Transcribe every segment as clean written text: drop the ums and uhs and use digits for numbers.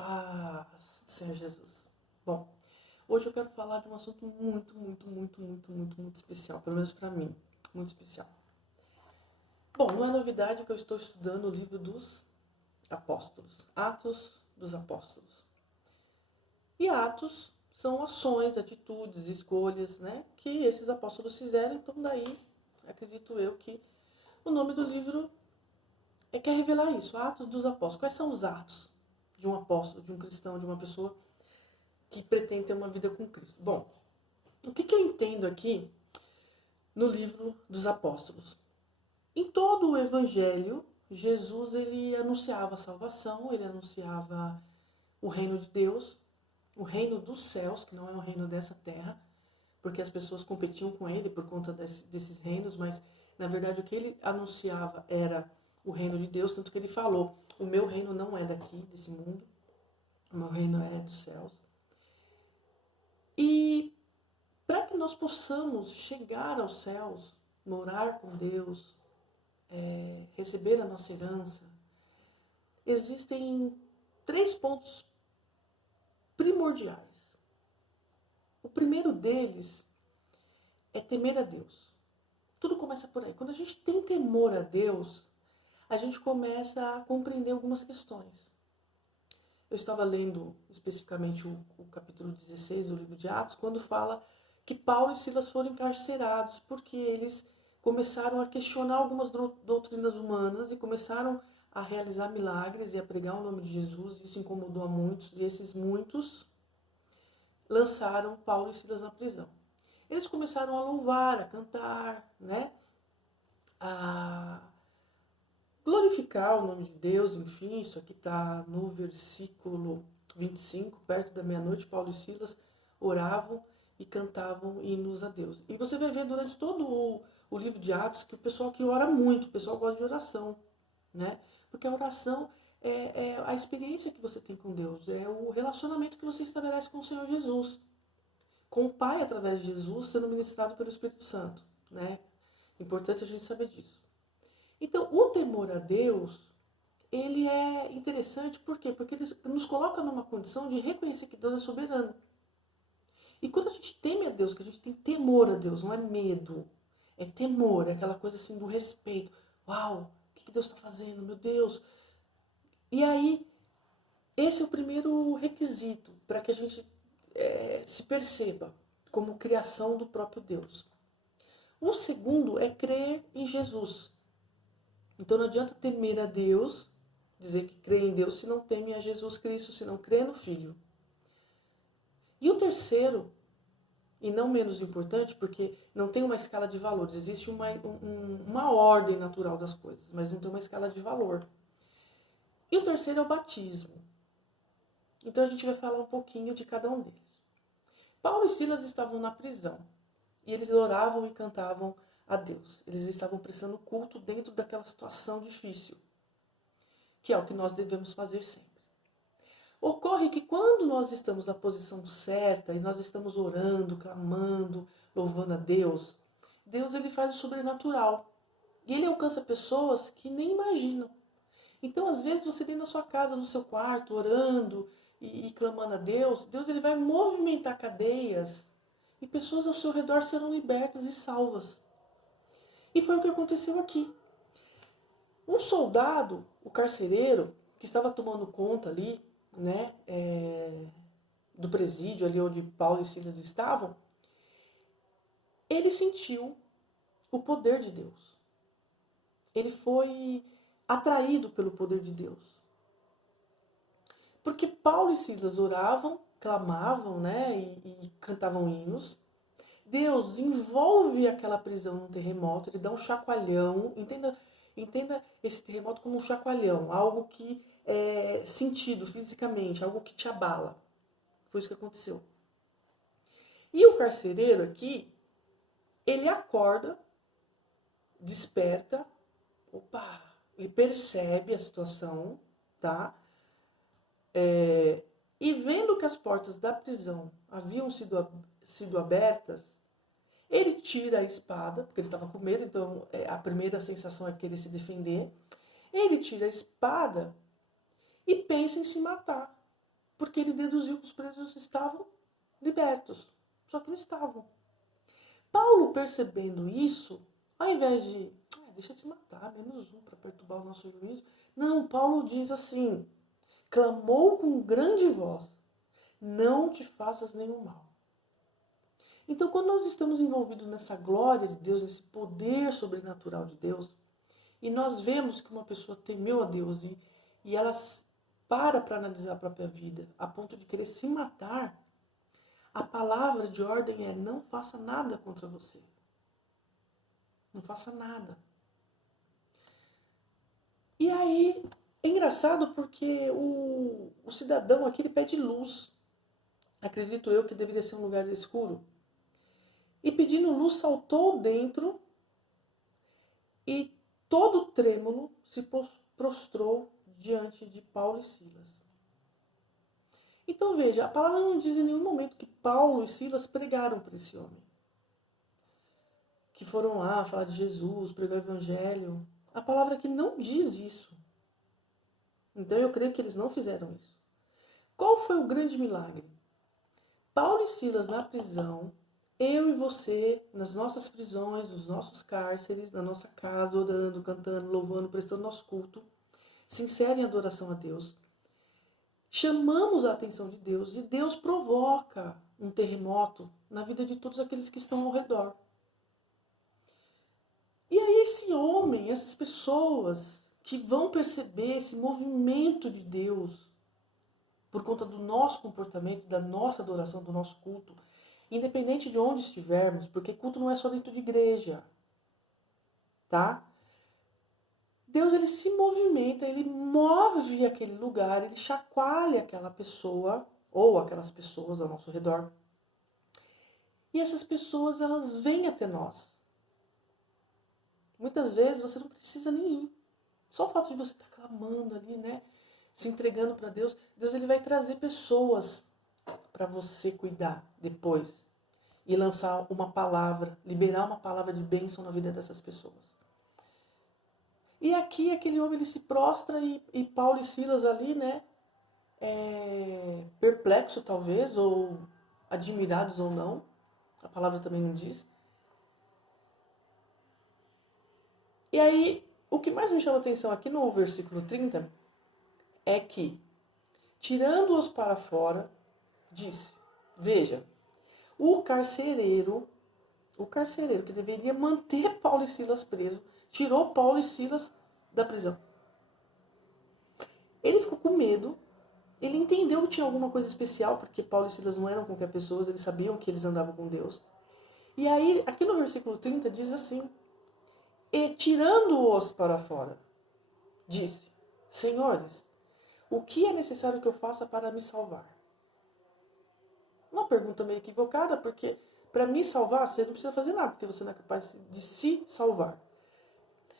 paz do Senhor Jesus. Bom, hoje eu quero falar de um assunto muito especial, pelo menos para mim, muito especial. Bom, não é novidade que eu estou estudando o livro dos Apóstolos, Atos dos Apóstolos. E Atos são ações, atitudes, escolhas, né, que esses apóstolos fizeram, então daí acredito eu que o nome do livro quer revelar isso, Atos dos Apóstolos. Quais são os atos de um apóstolo, de um cristão, de uma pessoa que pretende ter uma vida com Cristo? Bom, o que eu entendo aqui no livro dos Apóstolos? Em todo o Evangelho, Jesus ele anunciava a salvação, ele anunciava o reino de Deus, o reino dos céus, que não é o reino dessa terra, porque as pessoas competiam com ele por conta desses reinos, mas na verdade o que ele anunciava era o reino de Deus, tanto que ele falou: o meu reino não é daqui, desse mundo, o meu reino é dos céus. E para que nós possamos chegar aos céus, morar com Deus, receber a nossa herança, existem 3 pontos primordiais. O primeiro deles é temer a Deus. Tudo começa por aí. Quando a gente tem temor a Deus, a gente começa a compreender algumas questões. Eu estava lendo especificamente o capítulo 16 do livro de Atos, quando fala que Paulo e Silas foram encarcerados porque eles começaram a questionar algumas doutrinas humanas e começaram a realizar milagres e a pregar o nome de Jesus. Isso incomodou a muitos, e esses muitos lançaram Paulo e Silas na prisão. Eles começaram a louvar, a cantar, né? A glorificar o nome de Deus, enfim. Isso aqui está no versículo 25, perto da meia-noite, Paulo e Silas oravam e cantavam hinos a Deus. E você vai ver durante todo o livro de Atos que o pessoal que ora muito, o pessoal gosta de oração, né? Porque a oração é a experiência que você tem com Deus, é o relacionamento que você estabelece com o Senhor Jesus, com o Pai através de Jesus sendo ministrado pelo Espírito Santo, né? Importante a gente saber disso. Então, o temor a Deus, ele é interessante, por quê? Porque ele nos coloca numa condição de reconhecer que Deus é soberano. E quando a gente teme a Deus, que a gente tem temor a Deus, não é medo, é temor, é aquela coisa assim do respeito. Uau, o que Deus está fazendo? Meu Deus! E aí, esse é o primeiro requisito para que a gente se perceba como criação do próprio Deus. O segundo é crer em Jesus. Então não adianta temer a Deus, dizer que crê em Deus, se não teme a Jesus Cristo, se não crê no Filho. E o terceiro, e não menos importante, porque não tem uma escala de valores, existe uma ordem natural das coisas, mas não tem uma escala de valor. E o terceiro é o batismo. Então a gente vai falar um pouquinho de cada um deles. Paulo e Silas estavam na prisão e eles oravam e cantavam a Deus. Eles estavam prestando culto dentro daquela situação difícil, que é o que nós devemos fazer sempre. Ocorre que quando nós estamos na posição certa e nós estamos orando, clamando, louvando a Deus, Deus ele faz o sobrenatural. E ele alcança pessoas que nem imaginam. Então, às vezes, você dentro da sua casa, no seu quarto, orando e clamando a Deus, Deus ele vai movimentar cadeias e pessoas ao seu redor serão libertas e salvas. E foi o que aconteceu aqui. Um soldado, o carcereiro, que estava tomando conta ali, né, do presídio, ali onde Paulo e Silas estavam, ele sentiu o poder de Deus. Ele foi atraído pelo poder de Deus. Porque Paulo e Silas oravam, clamavam, né, e cantavam hinos. Deus envolve aquela prisão num terremoto, ele dá um chacoalhão. Entenda esse terremoto como um chacoalhão, algo que é sentido fisicamente, algo que te abala. Foi isso que aconteceu. E o carcereiro aqui, ele acorda, desperta, ele percebe a situação, tá? E vendo que as portas da prisão haviam sido abertas, ele tira a espada, porque ele estava com medo, então a primeira sensação é querer se defender. Ele tira a espada e pensa em se matar. porque ele deduziu que os presos estavam libertos, só que não estavam. Paulo, percebendo isso, ao invés de, deixa se matar, menos um para perturbar o nosso juízo, não, Paulo diz assim, clamou com grande voz, não te faças nenhum mal. Então, quando nós estamos envolvidos nessa glória de Deus, nesse poder sobrenatural de Deus, e nós vemos que uma pessoa temeu a Deus e ela para analisar a própria vida, a ponto de querer se matar, a palavra de ordem é: não faça nada contra você. Não faça nada. E aí, é engraçado porque o cidadão aqui, ele pede luz. Acredito eu que deveria ser um lugar escuro. E pedindo luz, saltou dentro e todo trêmulo se prostrou diante de Paulo e Silas. Então veja, a palavra não diz em nenhum momento que Paulo e Silas pregaram para esse homem. Que foram lá falar de Jesus, pregar o evangelho. A palavra aqui não diz isso. Então eu creio que eles não fizeram isso. Qual foi o grande milagre? Paulo e Silas na prisão, eu e você nas nossas prisões, nos nossos cárceres, na nossa casa, orando, cantando, louvando, prestando nosso culto, sincero em adoração a Deus. Chamamos a atenção de Deus e Deus provoca um terremoto na vida de todos aqueles que estão ao redor. E aí esse homem, essas pessoas que vão perceber esse movimento de Deus por conta do nosso comportamento, da nossa adoração, do nosso culto, independente de onde estivermos, porque culto não é só dentro de igreja, tá? Deus, ele se movimenta, ele move aquele lugar, ele chacoalha aquela pessoa, ou aquelas pessoas ao nosso redor. E essas pessoas, elas vêm até nós. Muitas vezes você não precisa nem ir. Só o fato de você estar clamando ali, né? Se entregando para Deus, Deus, ele vai trazer pessoas para você cuidar depois. E lançar uma palavra, liberar uma palavra de bênção na vida dessas pessoas. E aqui aquele homem, ele se prostra e Paulo e Silas ali, né? Perplexo talvez, ou admirados ou não. A palavra também não diz. E aí, o que mais me chama a atenção aqui no versículo 30 é que, tirando-os para fora, disse, veja, o carcereiro que deveria manter Paulo e Silas presos, tirou Paulo e Silas da prisão. Ele ficou com medo, ele entendeu que tinha alguma coisa especial, porque Paulo e Silas não eram qualquer pessoa, eles sabiam que eles andavam com Deus. E aí, aqui no versículo 30 diz assim, e tirando-os para fora, disse, senhores, o que é necessário que eu faça para me salvar? Uma pergunta meio equivocada, porque para me salvar, você não precisa fazer nada, porque você não é capaz de se salvar.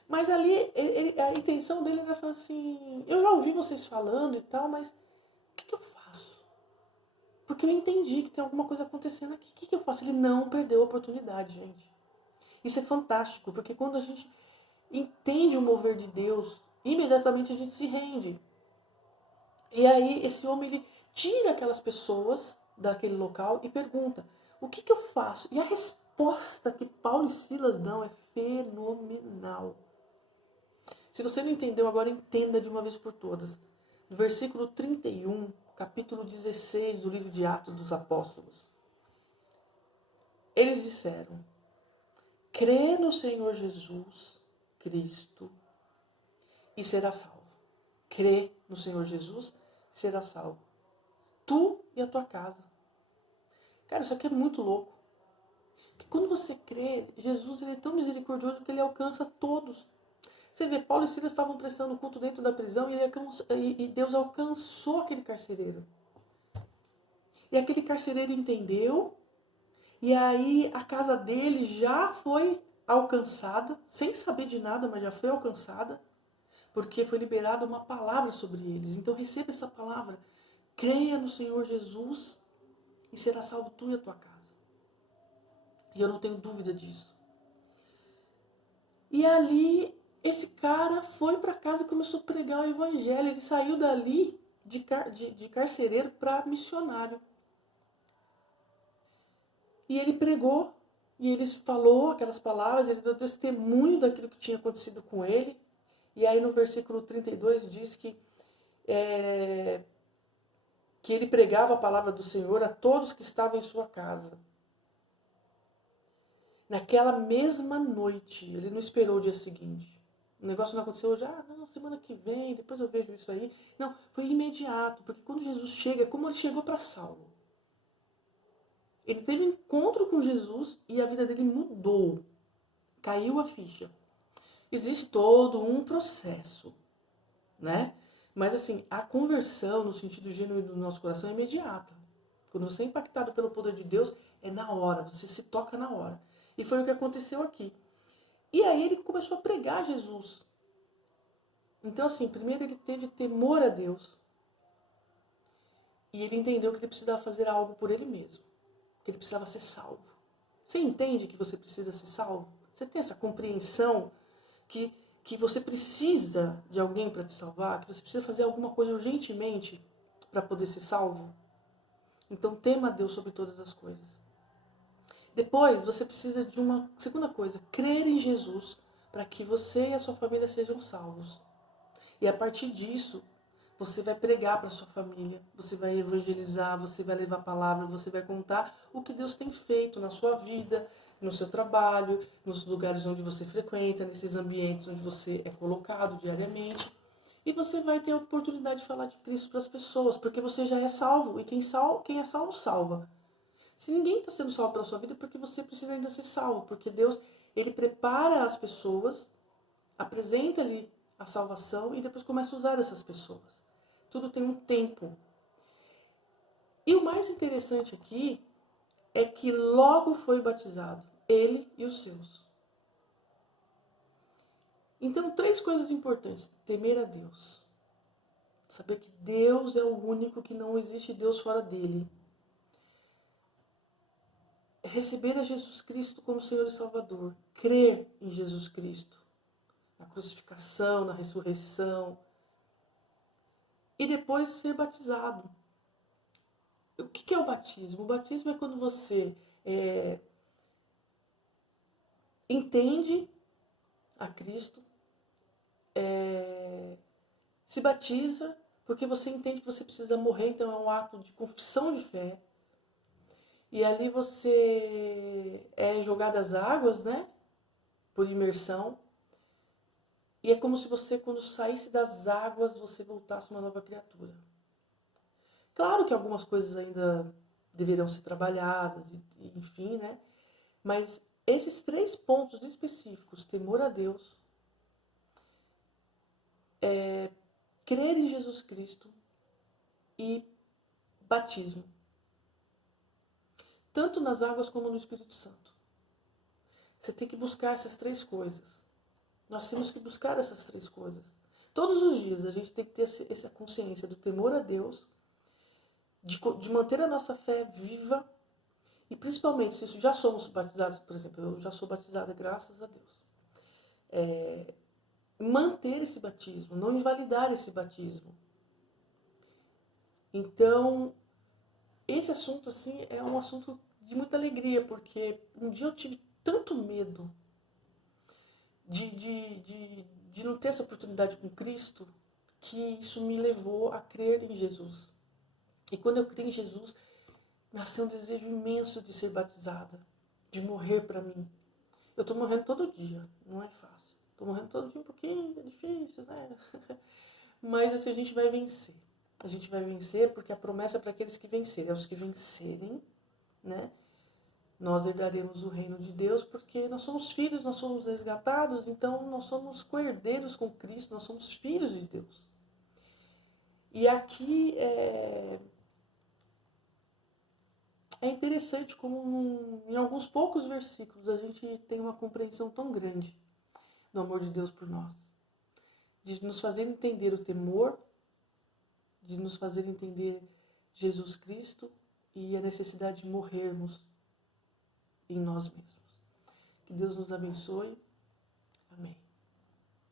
Mas ali, a intenção dele era falar assim, eu já ouvi vocês falando e tal, mas o que eu faço? Porque eu entendi que tem alguma coisa acontecendo aqui. O que eu faço? Ele não perdeu a oportunidade, gente. Isso é fantástico, porque quando a gente entende o mover de Deus, imediatamente a gente se rende. E aí esse homem, ele tira aquelas pessoas daquele local e pergunta, o que eu faço? E a resposta que Paulo e Silas dão é fenomenal. Se você não entendeu, agora entenda de uma vez por todas. No versículo 31, capítulo 16 do livro de Atos dos Apóstolos. Eles disseram, crê no Senhor Jesus Cristo e será salvo. Crê no Senhor Jesus e será salvo. Tu e a tua casa. Cara, isso aqui é muito louco. Porque quando você crê, Jesus, ele é tão misericordioso que ele alcança todos. Você vê, Paulo e Silas estavam prestando culto dentro da prisão e Deus alcançou aquele carcereiro. E aquele carcereiro entendeu, e aí a casa dele já foi alcançada, sem saber de nada, mas já foi alcançada, porque foi liberada uma palavra sobre eles. Então receba essa palavra, creia no Senhor Jesus e será salvo tu e a tua casa. E eu não tenho dúvida disso. E ali, esse cara foi para casa e começou a pregar o evangelho. Ele saiu dali de carcereiro para missionário. E ele pregou, e ele falou aquelas palavras, ele deu testemunho daquilo que tinha acontecido com ele. E aí no versículo 32 diz que ele pregava a palavra do Senhor a todos que estavam em sua casa. Naquela mesma noite, ele não esperou o dia seguinte. O negócio não aconteceu hoje, não, semana que vem, depois eu vejo isso aí. Não, foi imediato, porque quando Jesus chega, é como ele chegou para Saulo. Ele teve um encontro com Jesus e a vida dele mudou. Caiu a ficha. Existe todo um processo, né? Mas assim, a conversão no sentido genuíno do nosso coração é imediata. Quando você é impactado pelo poder de Deus, é na hora, você se toca na hora. E foi o que aconteceu aqui. E aí ele começou a pregar Jesus. Então assim, primeiro ele teve temor a Deus. E ele entendeu que ele precisava fazer algo por ele mesmo. Que ele precisava ser salvo. Você entende que você precisa ser salvo? Você tem essa compreensão que você precisa de alguém para te salvar? Que você precisa fazer alguma coisa urgentemente para poder ser salvo? Então tema a Deus sobre todas as coisas. Depois você precisa de uma segunda coisa, crer em Jesus para que você e a sua família sejam salvos. E a partir disso, você vai pregar para sua família, você vai evangelizar, você vai levar a palavra, você vai contar o que Deus tem feito na sua vida, no seu trabalho, nos lugares onde você frequenta, nesses ambientes onde você é colocado diariamente. E você vai ter a oportunidade de falar de Cristo para as pessoas, porque você já é salvo, e quem é salvo, salva. Se ninguém está sendo salvo pela sua vida, é porque você precisa ainda ser salvo, porque Deus, ele prepara as pessoas, apresenta-lhe a salvação e depois começa a usar essas pessoas. Tudo tem um tempo. E o mais interessante aqui é que logo foi batizado, ele e os seus. Então, 3 coisas importantes. Temer a Deus. Saber que Deus é o único, que não existe Deus fora dele. Receber a Jesus Cristo como Senhor e Salvador. Crer em Jesus Cristo. Na crucificação, na ressurreição. E depois ser batizado. O que é o batismo? O batismo é quando você entende a Cristo, se batiza, porque você entende que você precisa morrer, então é um ato de confissão de fé. E ali você é jogado às águas, né? Por imersão. E é como se você, quando saísse das águas, você voltasse uma nova criatura. Claro que algumas coisas ainda deverão ser trabalhadas, enfim, né? Mas esses 3 pontos específicos, temor a Deus, crer em Jesus Cristo e batismo. Tanto nas águas como no Espírito Santo. Você tem que buscar essas 3 coisas. Nós temos que buscar essas 3 coisas. Todos os dias a gente tem que ter essa consciência do temor a Deus, de manter a nossa fé viva, e principalmente se já somos batizados, por exemplo, eu já sou batizada, graças a Deus. Manter esse batismo, não invalidar esse batismo. Então, esse assunto assim é um assunto de muita alegria, porque um dia eu tive tanto medo de não ter essa oportunidade com Cristo, que isso me levou a crer em Jesus. E quando eu criei em Jesus, nasceu um desejo imenso de ser batizada, de morrer para mim. Eu estou morrendo todo dia, não é fácil. Estou morrendo todo dia um pouquinho, é difícil, né? Mas assim, a gente vai vencer. A gente vai vencer porque a promessa é para aqueles que vencerem. É os que vencerem, né? Nós herdaremos o reino de Deus, porque nós somos filhos, nós somos resgatados, então nós somos co-herdeiros com Cristo, nós somos filhos de Deus. E aqui é interessante como em alguns poucos versículos a gente tem uma compreensão tão grande do amor de Deus por nós. De nos fazer entender o temor, de nos fazer entender Jesus Cristo e a necessidade de morrermos em nós mesmos. Que Deus nos abençoe. Amém.